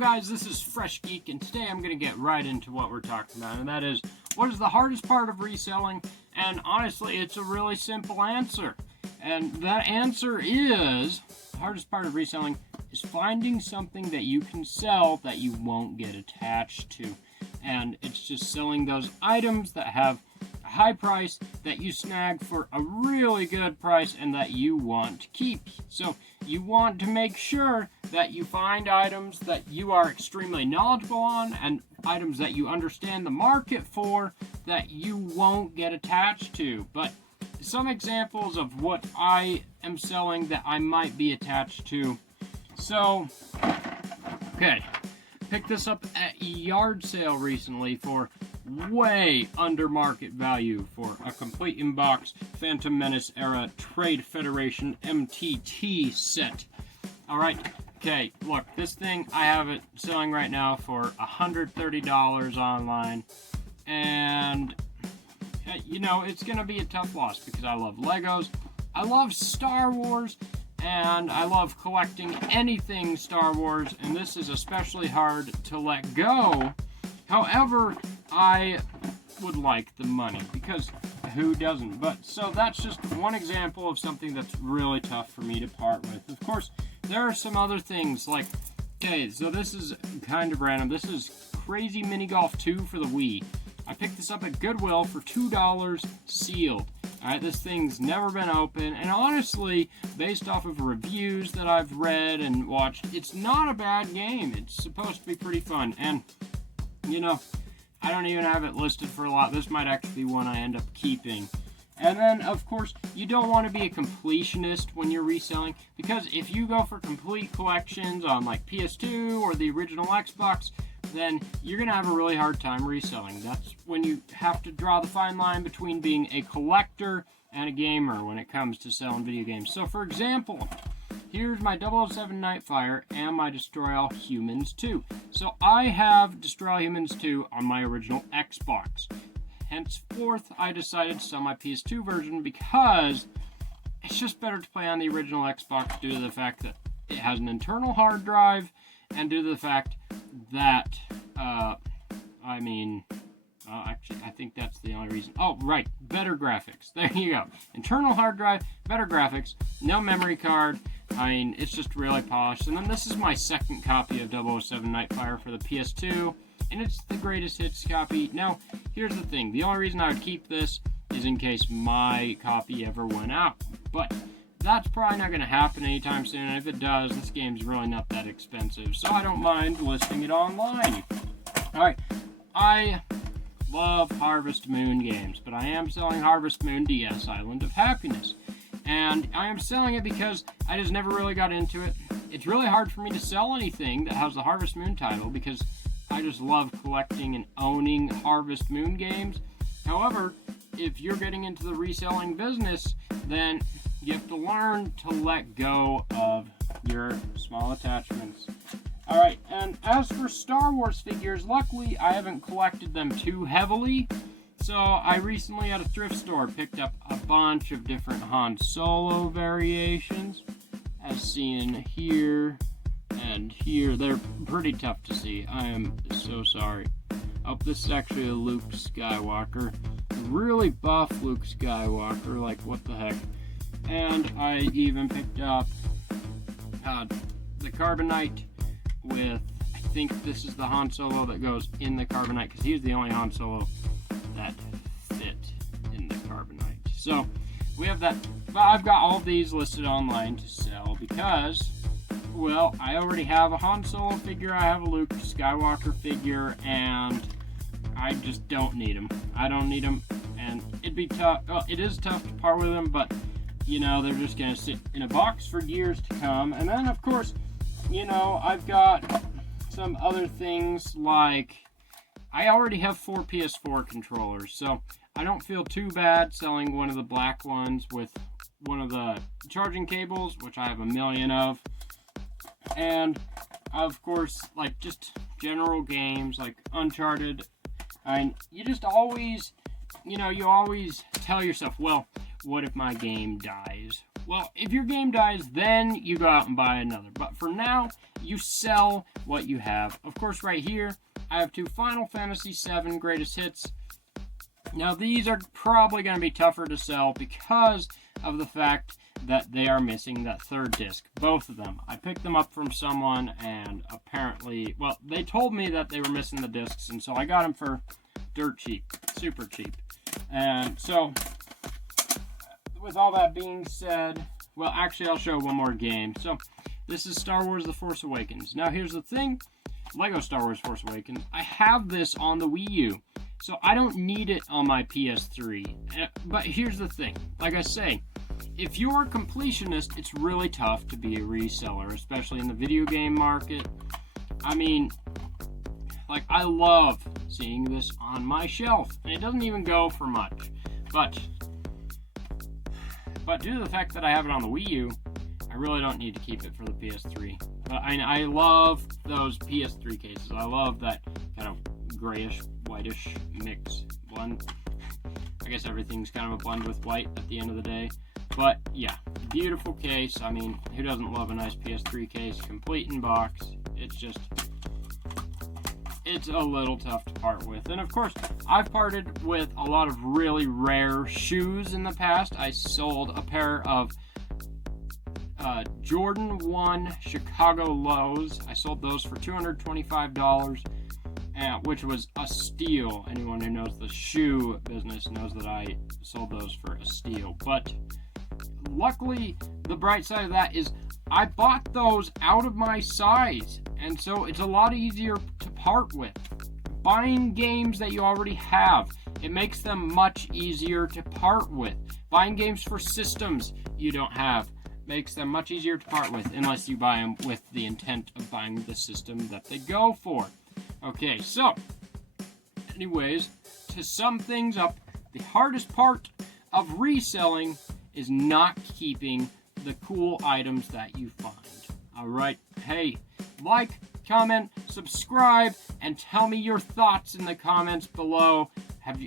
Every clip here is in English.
guys, this is Fresh Geek, and today I'm going to get right into what we're talking about, and that is, what is the hardest part of reselling? And honestly, it's a really simple answer. And that answer is, the hardest part of reselling is finding something that you can sell that you won't get attached to. And it's just selling those items that have a high price that you snag for a really good price and that you want to keep. So you want to make sure that you find items that you are extremely knowledgeable on and items that you understand the market for that you won't get attached to. But some examples of what I am selling that I might be attached to. So, okay, picked this up at a yard sale recently for way under market value for a complete in-box Phantom Menace era Trade Federation MTT set. Alright, okay, look, this thing, I have it selling right now for $130 online, and you know, it's gonna be a tough loss because I love Legos, I love Star Wars, and I love collecting anything Star Wars, and this is especially hard to let go. However, I would like the money, because who doesn't? But so that's just one example of something that's really tough for me to part with. Of course, there are some other things like, okay, so this is kind of random. This is Crazy Mini Golf 2 for the Wii. I picked this up at Goodwill for $2 sealed. Alright, this thing's never been open, and honestly, based off of reviews that I've read and watched, it's not a bad game. It's supposed to be pretty fun, and, you know, I don't even have it listed for a lot. This might actually be one I end up keeping. And then, of course, you don't want to be a completionist when you're reselling, because if you go for complete collections on, like, PS2 or the original Xbox, then you're going to have a really hard time reselling. That's when you have to draw the fine line between being a collector and a gamer when it comes to selling video games. So, for example, here's my 007 Nightfire and my Destroy All Humans 2. So, I have Destroy All Humans 2 on my original Xbox. Henceforth, I decided to sell my PS2 version because it's just better to play on the original Xbox due to the fact that it has an internal hard drive and due to the fact that, actually, I think that's the only reason. Oh, right, better graphics. There you go. Internal hard drive, better graphics, no memory card. I mean, it's just really polished. And then this is my second copy of 007 Nightfire for the PS2, and it's the greatest hits copy. Now, here's the thing. The only reason I would keep this is in case my copy ever went out. But that's probably not going to happen anytime soon, and if it does, this game's really not that expensive, so I don't mind listing it online. Alright, I love Harvest Moon games, but I am selling Harvest Moon DS Island of Happiness, and I am selling it because I just never really got into it. It's really hard for me to sell anything that has the Harvest Moon title, because I just love collecting and owning Harvest Moon games. However, if you're getting into the reselling business, then you have to learn to let go of your small attachments. Alright, and as for Star Wars figures, luckily I haven't collected them too heavily. So I recently at a thrift store picked up a bunch of different Han Solo variations, as seen here and here. They're pretty tough to see. I am so sorry. Oh, this is actually a Luke Skywalker. Really buff Luke Skywalker, like what the heck. And I even picked up the Carbonite with, I think this is the Han Solo that goes in the Carbonite, because he's the only Han Solo that fit in the Carbonite. So, we have that. But I've got all of these listed online to sell because, well, I already have a Han Solo figure, I have a Luke Skywalker figure, and I just don't need them. I don't need them, and it'd be tough. Well, it is tough to part with them, but you know, they're just going to sit in a box for years to come. And then, of course, you know, I've got some other things like, I already have 4 PS4 controllers, so I don't feel too bad selling one of the black ones with one of the charging cables, which I have a million of. And, of course, like, just general games like Uncharted. You just always, you know, you always tell yourself, well, what if my game dies? Well, if your game dies, then you go out and buy another. But for now, you sell what you have. Of course, right here, I have 2 Final Fantasy VII Greatest Hits. Now, these are probably going to be tougher to sell because of the fact that they are missing that 3rd disc. Both of them. I picked them up from someone, and apparently, well, they told me that they were missing the discs, and so I got them for dirt cheap. Super cheap. And so, with all that being said, well, actually, I'll show one more game. So, this is Star Wars The Force Awakens. Now, here's the thing. Lego Star Wars Force Awakens. I have this on the Wii U, so I don't need it on my PS3. But here's the thing. Like I say, if you're a completionist, it's really tough to be a reseller, especially in the video game market. I mean, like, I love seeing this on my shelf, and it doesn't even go for much. But due to the fact that I have it on the Wii U, I really don't need to keep it for the PS3. But I love those PS3 cases. I love that kind of grayish, whitish mix blend. I guess everything's kind of a blend with white at the end of the day. But yeah, beautiful case. I mean, who doesn't love a nice PS3 case? Complete in box. It's a little tough to part with. And of course, I've parted with a lot of really rare shoes in the past. I sold a pair of Jordan 1 Chicago Lows. I sold those for $225, which was a steal. Anyone who knows the shoe business knows that I sold those for a steal. But luckily, the bright side of that is I bought those out of my size, and so it's a lot easier to part with. Buying games that you already have, it makes them much easier to part with. Buying games for systems you don't have makes them much easier to part with, unless you buy them with the intent of buying the system that they go for. Okay, so, anyways, to sum things up, the hardest part of reselling is not keeping the cool items that you find. Alright, hey, like, comment, subscribe, and tell me your thoughts in the comments below.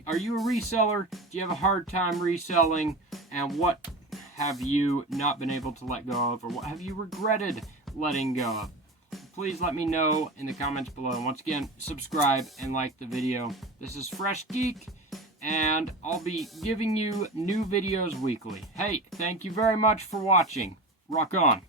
Are you a reseller? Do you have a hard time reselling? And what have you not been able to let go of, or what have you regretted letting go of? Please let me know in the comments below. And once again, subscribe and like the video. This is Fresh Geek, and I'll be giving you new videos weekly. Hey, thank you very much for watching. Rock on.